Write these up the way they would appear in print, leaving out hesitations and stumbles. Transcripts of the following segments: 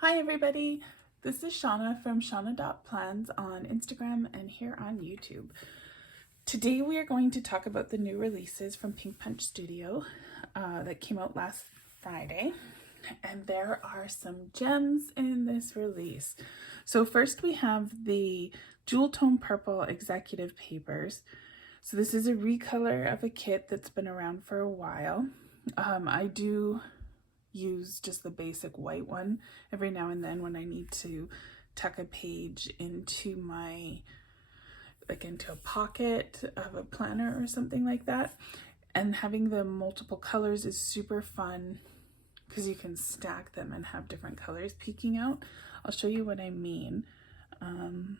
Hi everybody, this is Shauna from shauna.plans on Instagram and here on YouTube. Today we are going to talk about the new releases from Pink Punch Studio that came out last Friday, and there are some gems in this release. So first we have the Jewel Tone Purple Executive Papers. So this is a recolor of a kit that's been around for a while. I do use just the basic white one every now and then when I need to tuck a page into my, into a pocket of a planner or something like that. And having the multiple colors is super fun because you can stack them and have different colors peeking out. I'll show you what I mean. I'm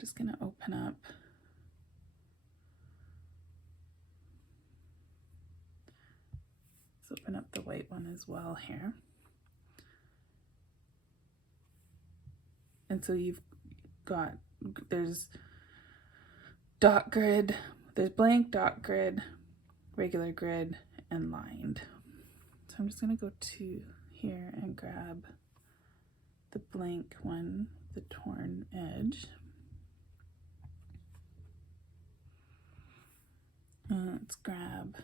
just gonna open up Let's open up the white one as well here. And so you've got, there's dot grid, there's blank, dot grid, regular grid, and lined. So I'm just gonna go to here and grab the blank one, the torn edge. Let's grab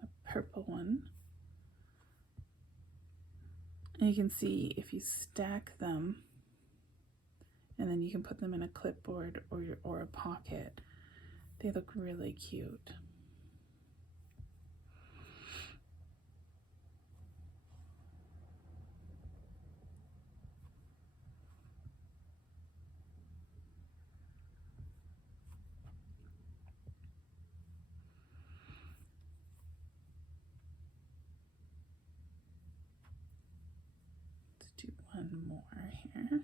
a purple one. And you can see if you stack them, and then you can put them in a clipboard or a pocket, they look really cute. Let's do one more here.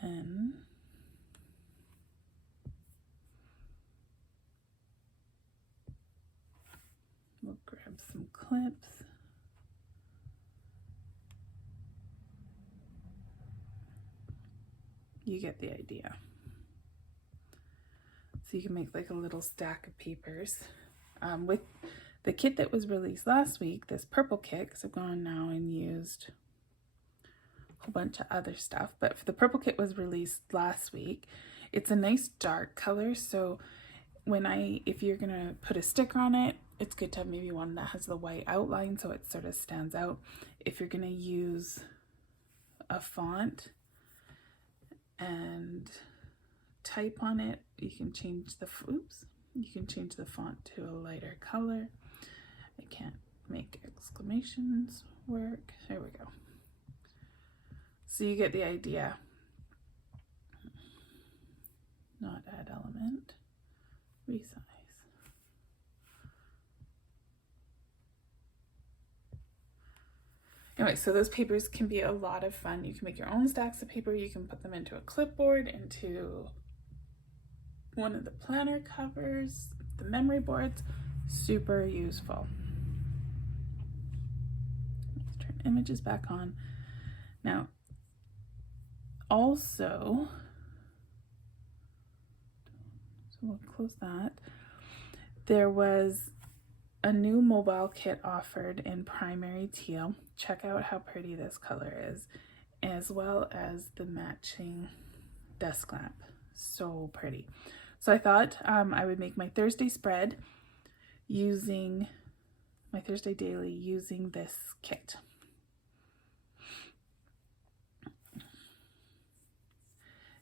Then we'll grab some clips. You get the idea. So you can make like a little stack of papers. With the kit that was released last week, this purple kit, because I've gone now and used a whole bunch of other stuff, but for the purple kit was released last week. It's a nice dark color, so if you're gonna put a sticker on it, it's good to have maybe one that has the white outline so it sort of stands out. If you're gonna use a font and type on it, you can change the font to a lighter color. I can't make exclamations work. There we go. So you get the idea. Not add element, resize. Anyway, so those papers can be a lot of fun. You can make your own stacks of paper. You can put them into a clipboard, into one of the planner covers, the memory boards. Super useful. Let's turn images back on. Now, also, so we'll close that. There was a new mobile kit offered in primary teal. Check out how pretty this color is, as well as the matching desk lamp. So pretty. So I thought I would make my Thursday spread using my Thursday daily using this kit.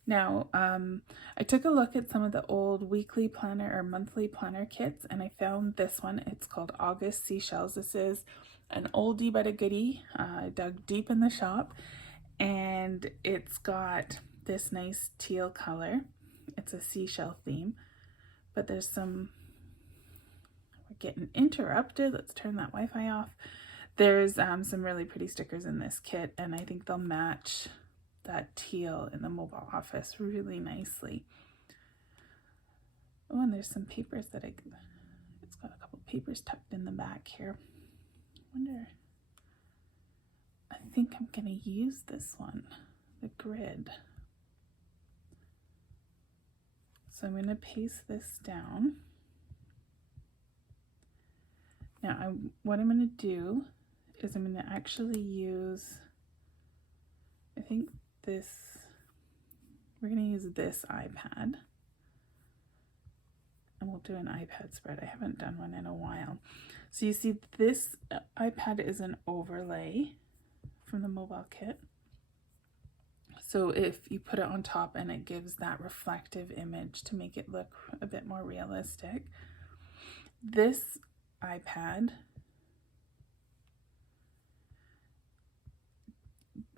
Now, I took a look at some of the old weekly planner or monthly planner kits, and I found this one. It's called August Seashells. This is an oldie but a goodie. I dug deep in the shop, and it's got this nice teal color. It's a seashell theme, but there's we're getting interrupted. Let's turn that Wi-Fi off. There's some really pretty stickers in this kit, and I think they'll match that teal in the mobile office really nicely. Oh, and there's some papers that it's got a couple papers tucked in the back here. I think I'm gonna use this one, the grid. So I'm going to paste this down. Now what I'm going to do is I'm going to actually use, I think this, we're going to use this iPad. And we'll do an iPad spread. I haven't done one in a while. So you see this iPad is an overlay from the mobile kit. So if you put it on top and it gives that reflective image to make it look a bit more realistic. This iPad,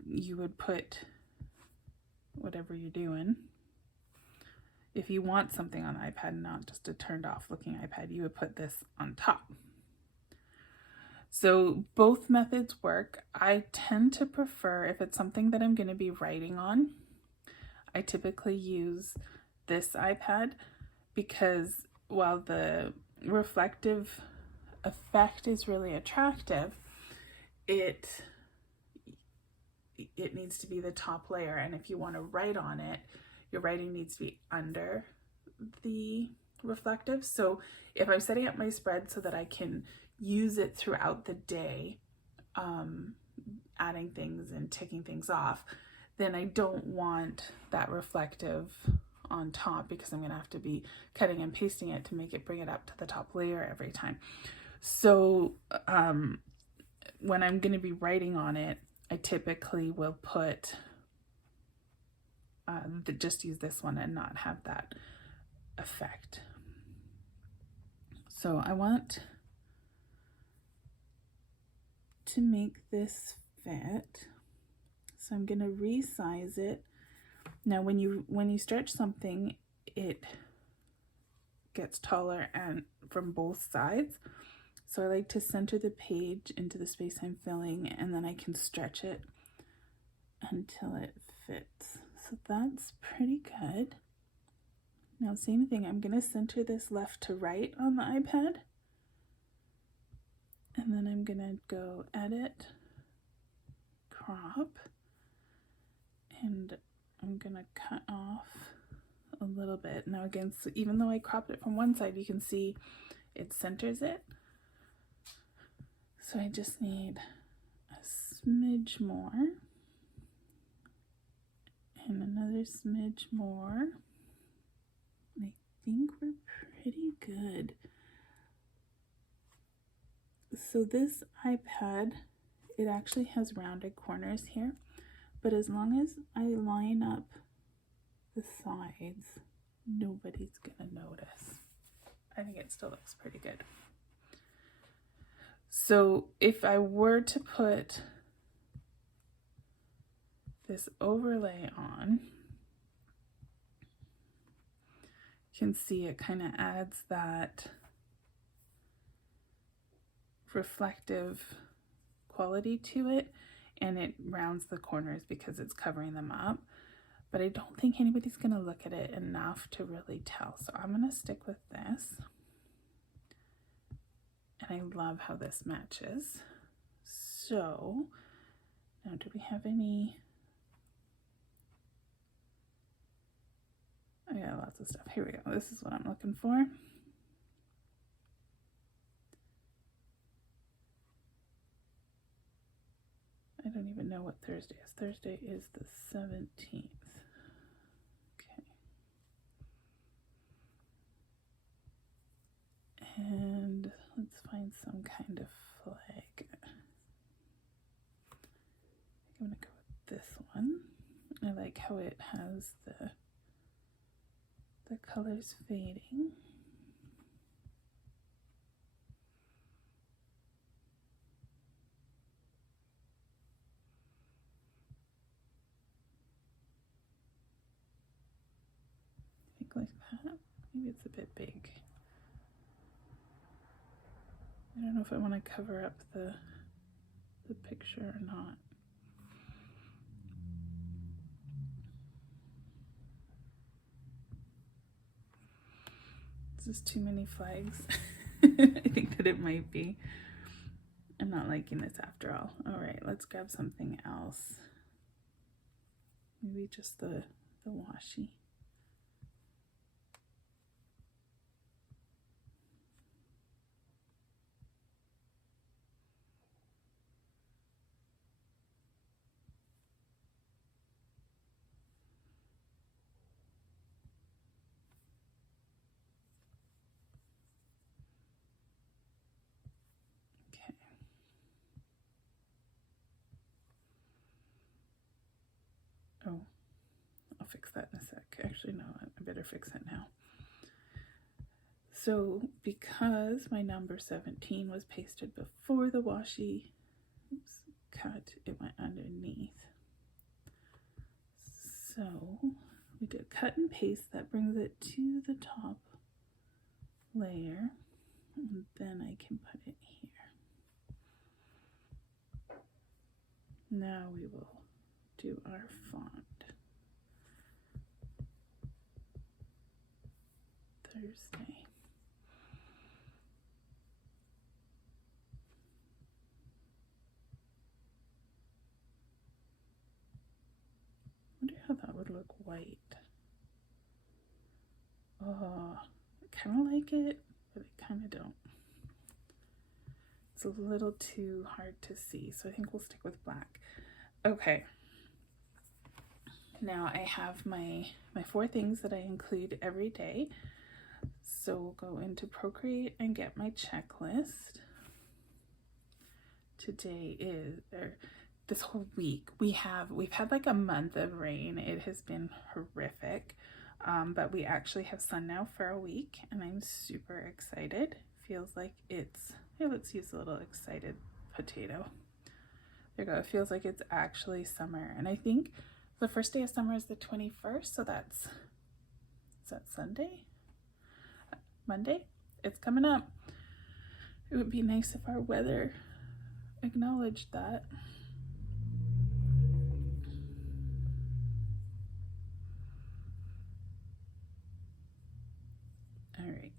you would put whatever you're doing. If you want something on the iPad, not just a turned off looking iPad, you would put this on top. So both methods work. I tend to prefer, if it's something that I'm going to be writing on, I typically use this iPad because while the reflective effect is really attractive, it needs to be the top layer. And if you want to write on it, your writing needs to be under the reflective. So if I'm setting up my spread so that I can use it throughout the day, adding things and ticking things off, then I don't want that reflective on top because I'm going to have to be cutting and pasting it to make it bring it up to the top layer every time. So when I'm going to be writing on it, I typically will put just use this one and not have that effect. So I want to make this fit. So I'm going to resize it. Now when you stretch something, it gets taller and from both sides. So I like to center the page into the space I'm filling, and then I can stretch it until it fits. So that's pretty good. Now same thing, I'm going to center this left to right on the iPad. And then I'm going to go edit, crop, and I'm going to cut off a little bit. Now again, so even though I cropped it from one side, you can see it centers it. So I just need a smidge more and another smidge more. I think we're pretty good. So this iPad, it actually has rounded corners here, but as long as I line up the sides, nobody's gonna notice. I think it still looks pretty good. So if I were to put this overlay on, you can see it kind of adds that reflective quality to it, and it rounds the corners because it's covering them up. But I don't think anybody's going to look at it enough to really tell. So I'm going to stick with this. And I love how this matches. So now do we have any? I got lots of stuff. Here we go. This is what I'm looking for. I don't even know what Thursday is. Thursday is the 17th. Okay. And let's find some kind of flag. I'm going to go with this one. I like how it has the colors fading. I think like that. Maybe it's a bit big. I don't know if I want to cover up the picture or not. This is too many flags. I think that it might be. I'm not liking this after all. All right, let's grab something else. Maybe just the washi. that in a sec. Actually, no, I better fix it now. So because my number 17 was pasted before the washi cut, it went underneath. So we did cut and paste. That brings it to the top layer, and then I can put it here. Now we will do our font. Thursday. I wonder how that would look white. Oh, I kind of like it, but I kind of don't. It's a little too hard to see, so I think we'll stick with black. Okay. Now I have my 4 things that I include every day. So we'll go into Procreate and get my checklist. Today is, this whole week, we've had like a month of rain. It has been horrific, but we actually have sun now for a week, and I'm super excited. Feels like it's, here, let's use a little excited potato. There you go. It feels like it's actually summer, and I think the first day of summer is the 21st, so is that Sunday? Monday? It's coming up. It would be nice if our weather acknowledged that. All right.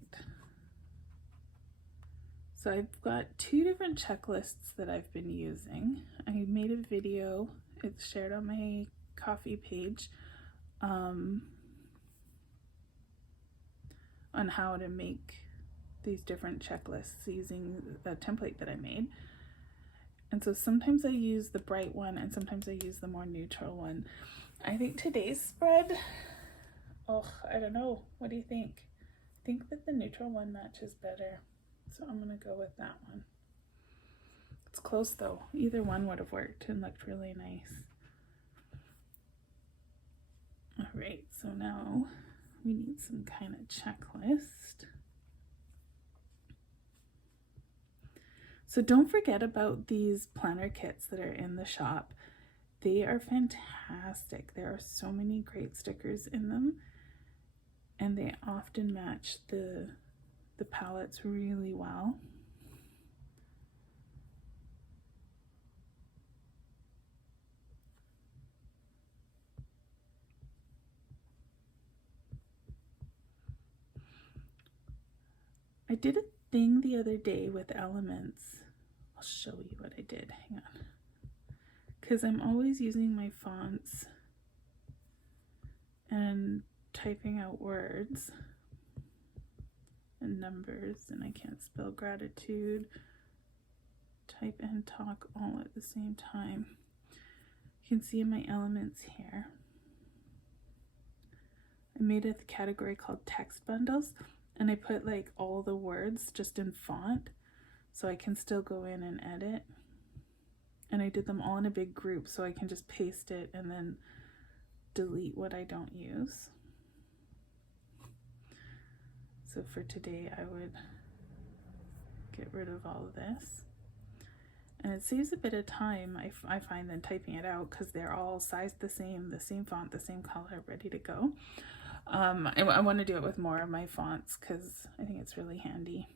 So I've got 2 different checklists that I've been using. I made a video, it's shared on my Coffee page, on how to make these different checklists using a template that I made. And so sometimes I use the bright one and sometimes I use the more neutral one. I think today's spread, oh, I don't know. What do you think? I think that the neutral one matches better. So I'm gonna go with that one. It's close though. Either one would have worked and looked really nice. All right, so now we need some kind of checklist. So don't forget about these planner kits that are in the shop. They are fantastic. There are so many great stickers in them, and they often match the palettes really well. I did a thing the other day with elements. I'll show you what I did. Hang on. Because I'm always using my fonts and typing out words and numbers, and I can't spell gratitude, type and talk all at the same time. You can see in my elements here, I made a category called text bundles, and I put like all the words just in font so I can still go in and edit. And I did them all in a big group so I can just paste it and then delete what I don't use. So for today I would get rid of all of this. And it saves a bit of time, I find, than typing it out, because they're all sized the same font, the same color, ready to go. I want to do it with more of my fonts because I think it's really handy.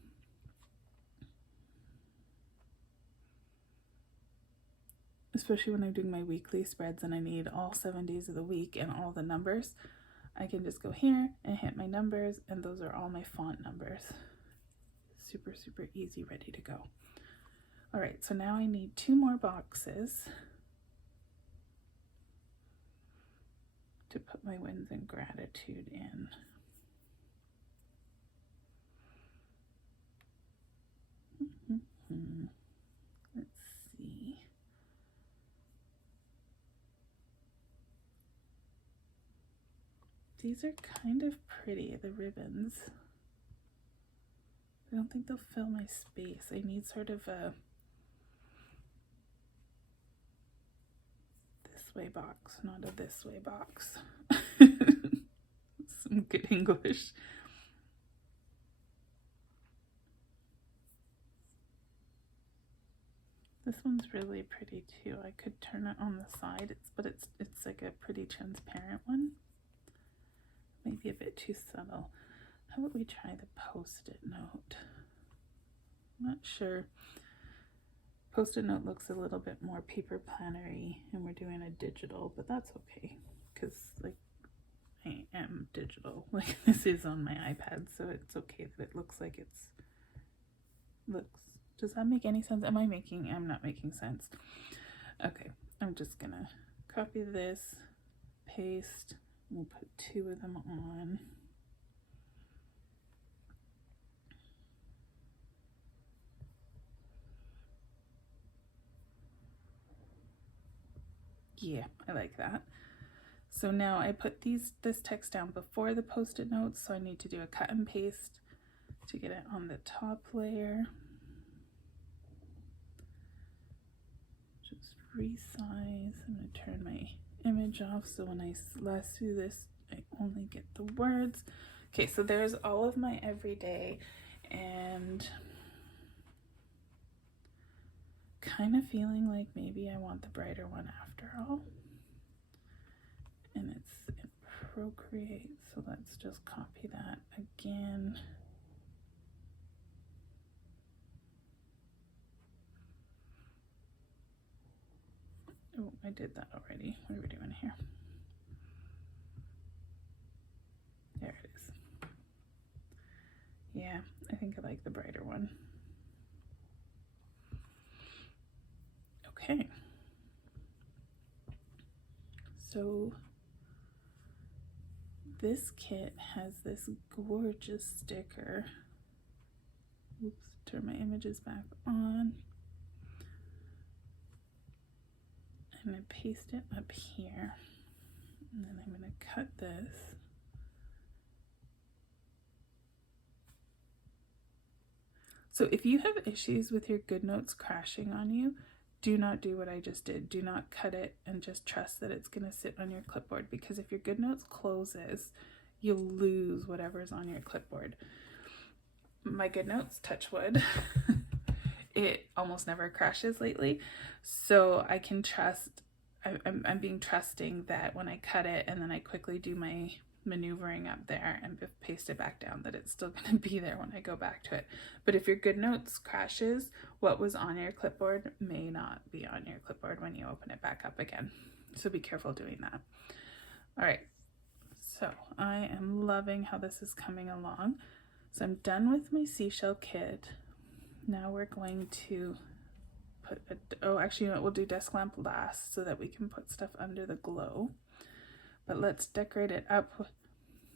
Especially when I'm doing my weekly spreads and I need all 7 days of the week and all the numbers. I can just go here and hit my numbers, and those are all my font numbers. Super, super easy, ready to go. All right, so now I need 2 more boxes to put my wins and gratitude in. Let's see. These are kind of pretty, the ribbons. I don't think they'll fill my space. I need sort of a this way box, not a this way box. good English. This one's really pretty too. I could turn it on the side, but it's like a pretty transparent one. Maybe a bit too subtle. How about we try the Post-it note? I'm not sure. Post-it note looks a little bit more paper planner-y, and we're doing a digital, but that's okay, because like I am digital. Like this is on my iPad, so it's okay that it looks like it's does that make any sense? I'm not making sense. Okay, I'm just gonna copy this, paste, we'll put 2 of them on. Yeah, I like that. So now I put this text down before the Post-it notes, so I need to do a cut and paste to get it on the top layer. Just resize. I'm going to turn my image off so when I slice through this, I only get the words. Okay, so there's all of my everyday, and kind of feeling like maybe I want the brighter one after all. And it's in Procreate, so let's just copy that again. Oh, I did that already. What are we doing here? There it is. Yeah, I think I like the brighter one. Okay. So this kit has this gorgeous sticker. Oops, turn my images back on. I'm going to paste it up here, and then I'm going to cut this. So if you have issues with your GoodNotes crashing on you, do not do what I just did. Do not cut it and just trust that it's going to sit on your clipboard, because if your GoodNotes closes, you'll lose whatever's on your clipboard. My GoodNotes, touch wood, it almost never crashes lately, so I can trust, I'm being trusting that when I cut it and then I quickly do my maneuvering up there and paste it back down, that it's still going to be there when I go back to it. But if your GoodNotes crashes, what was on your clipboard may not be on your clipboard when you open it back up again. So be careful doing that. All right, so I am loving how this is coming along. So I'm done with my seashell kit. Now we're going to put actually we'll do desk lamp last so that we can put stuff under the glow. But let's decorate it up.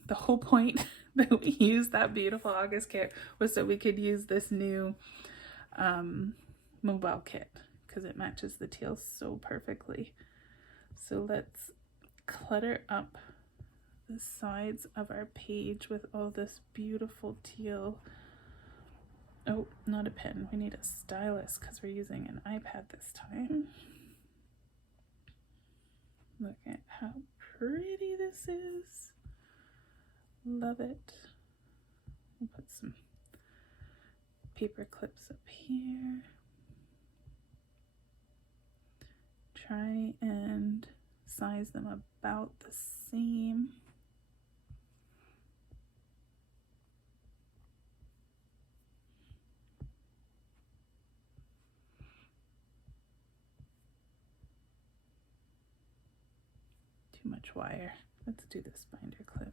The whole point that we used that beautiful August kit was so we could use this new mobile kit, because it matches the teal so perfectly. So let's clutter up the sides of our page with all this beautiful teal. Oh, not a pen. We need a stylus because we're using an iPad this time. Look at how pretty this is. Love it. We'll put some paper clips up here. Try and size them about the same. Too much wire. Let's do this binder clip.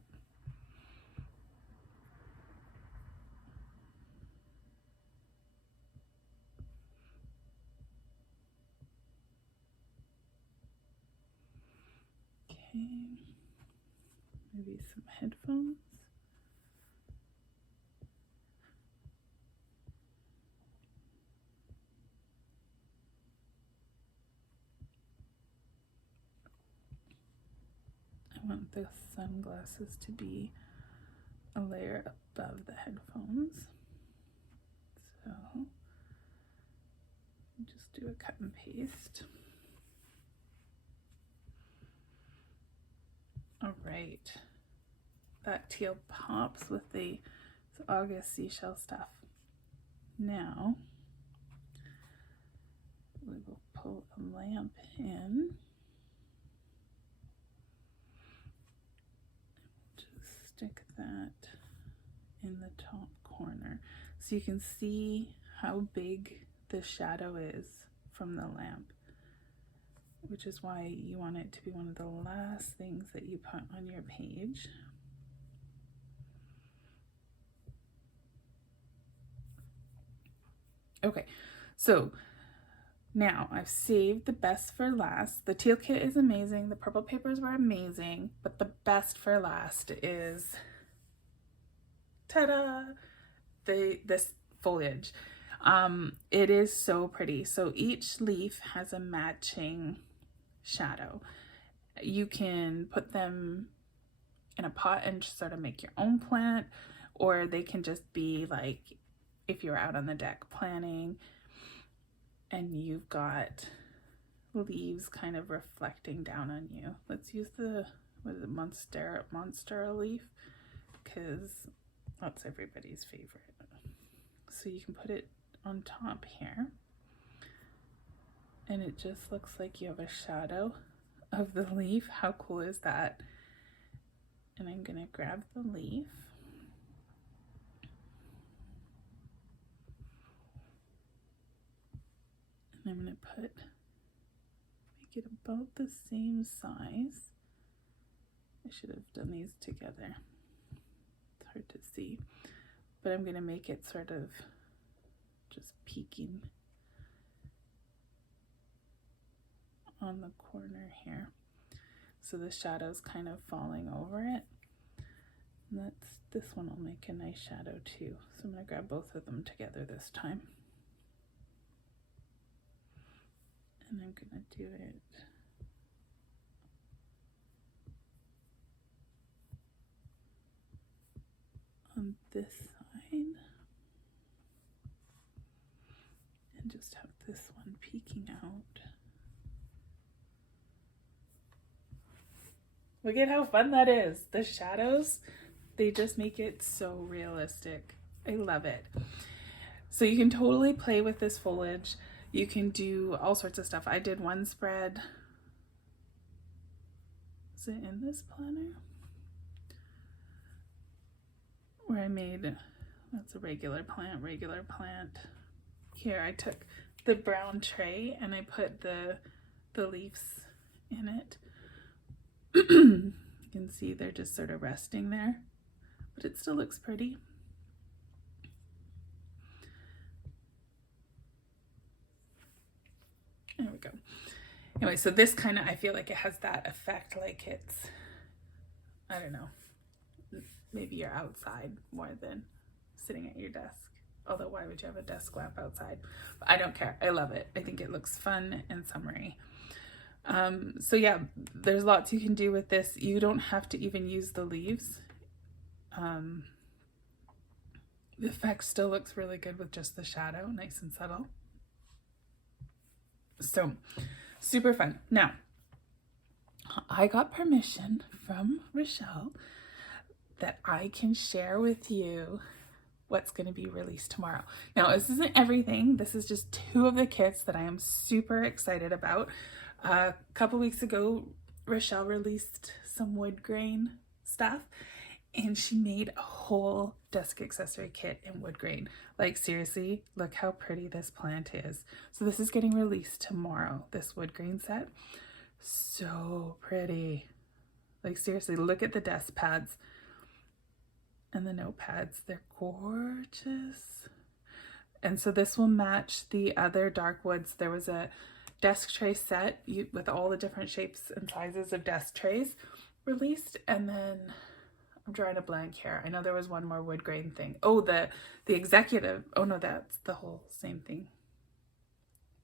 Okay, maybe some headphones. I want the sunglasses to be a layer above the headphones. So just do a cut and paste. All right, that teal pops with the August seashell stuff. Now we will pull a lamp in. Just stick that in the top corner so you can see how big the shadow is from the lamp, which is why you want it to be one of the last things that you put on your page. Okay, so now I've saved the best for last. The teal kit is amazing. The purple papers were amazing, but the best for last is, ta-da, this foliage. It is so pretty. So each leaf has a matching shadow. You can put them in a pot and just sort of make your own plant, or they can just be like if you're out on the deck planning and you've got leaves kind of reflecting down on you. Let's use the, what is it, Monstera leaf, because that's everybody's favorite. So you can put it on top here, and it just looks like you have a shadow of the leaf. How cool is that? And I'm gonna grab the leaf. And I'm gonna make it about the same size. I should have done these together. It's hard to see, but I'm gonna make it sort of just peeking on the corner here. So the shadow's kind of falling over it. And this one will make a nice shadow too. So I'm gonna grab both of them together this time. And I'm gonna do it on this side. And just have this one peeking out. Look at how fun that is. The shadows, they just make it so realistic. I love it. So you can totally play with this foliage. You can do all sorts of stuff. I did one spread. Is it in this planner? Where I made, that's a regular plant. Here I took the brown tray and I put the leaves in it. You can see they're just sort of resting there, but it still looks pretty. There we go. Anyway, so this kind of, I feel like it has that effect, like it's, I don't know, maybe you're outside more than sitting at your desk. Although why would you have a desk lamp outside? But I don't care. I love it. I think it looks fun and summery. So yeah, there's lots you can do with this. You don't have to even use the leaves. The effect still looks really good with just the shadow, nice and subtle. So super fun. Now, I got permission from Rochelle that I can share with you what's going to be released tomorrow. Now, this isn't everything. This is just 2 of the kits that I am super excited about. A couple weeks ago, Rochelle released some wood grain stuff, and she made a whole desk accessory kit in wood grain. Like seriously, look how pretty this plant is. So this is getting released tomorrow, this wood grain set. So pretty. Like seriously, look at the desk pads and the notepads. They're gorgeous. And so this will match the other dark woods. There was a desk tray set with all the different shapes and sizes of desk trays released, and then I'm drawing a blank here. I know there was one more wood grain thing. Oh, the executive. Oh no, that's the whole same thing.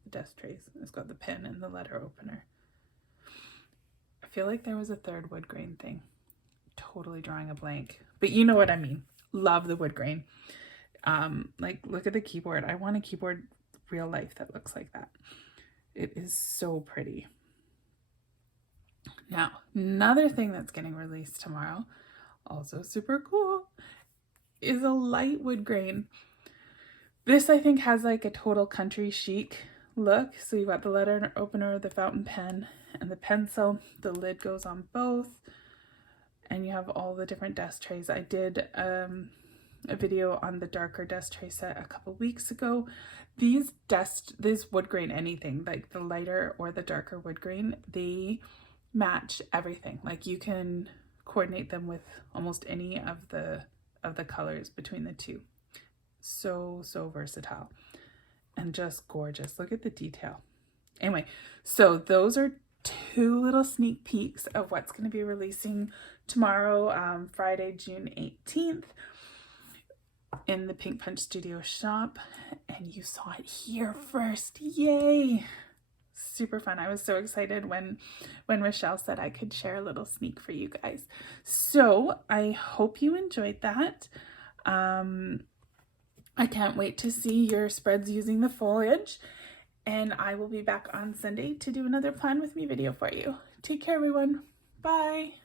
The desk trays. It's got the pen and the letter opener. I feel like there was a third wood grain thing. Totally drawing a blank, but you know what I mean. Love the wood grain. Like look at the keyboard. I want a keyboard real life that looks like that. It is so pretty. Now, another thing that's getting released tomorrow also super cool, is a light wood grain. This I think has like a total country chic look. So you've got the letter opener, the fountain pen, and the pencil. The lid goes on both. And you have all the different desk trays. I did a video on the darker desk tray set a couple weeks ago. This wood grain, anything, like the lighter or the darker wood grain, they match everything. Like you can coordinate them with almost any of the colors between the two. So versatile and just gorgeous. Look at the detail. Anyway, so those are 2 little sneak peeks of what's going to be releasing tomorrow, Friday, June 18th in the Pink Punch Studio shop. And you saw it here first. Yay! Super fun. I was so excited when Rochelle said I could share a little sneak for you guys. So I hope you enjoyed that. I can't wait to see your spreads using the foliage. And I will be back on Sunday to do another Plan With Me video for you. Take care, everyone. Bye.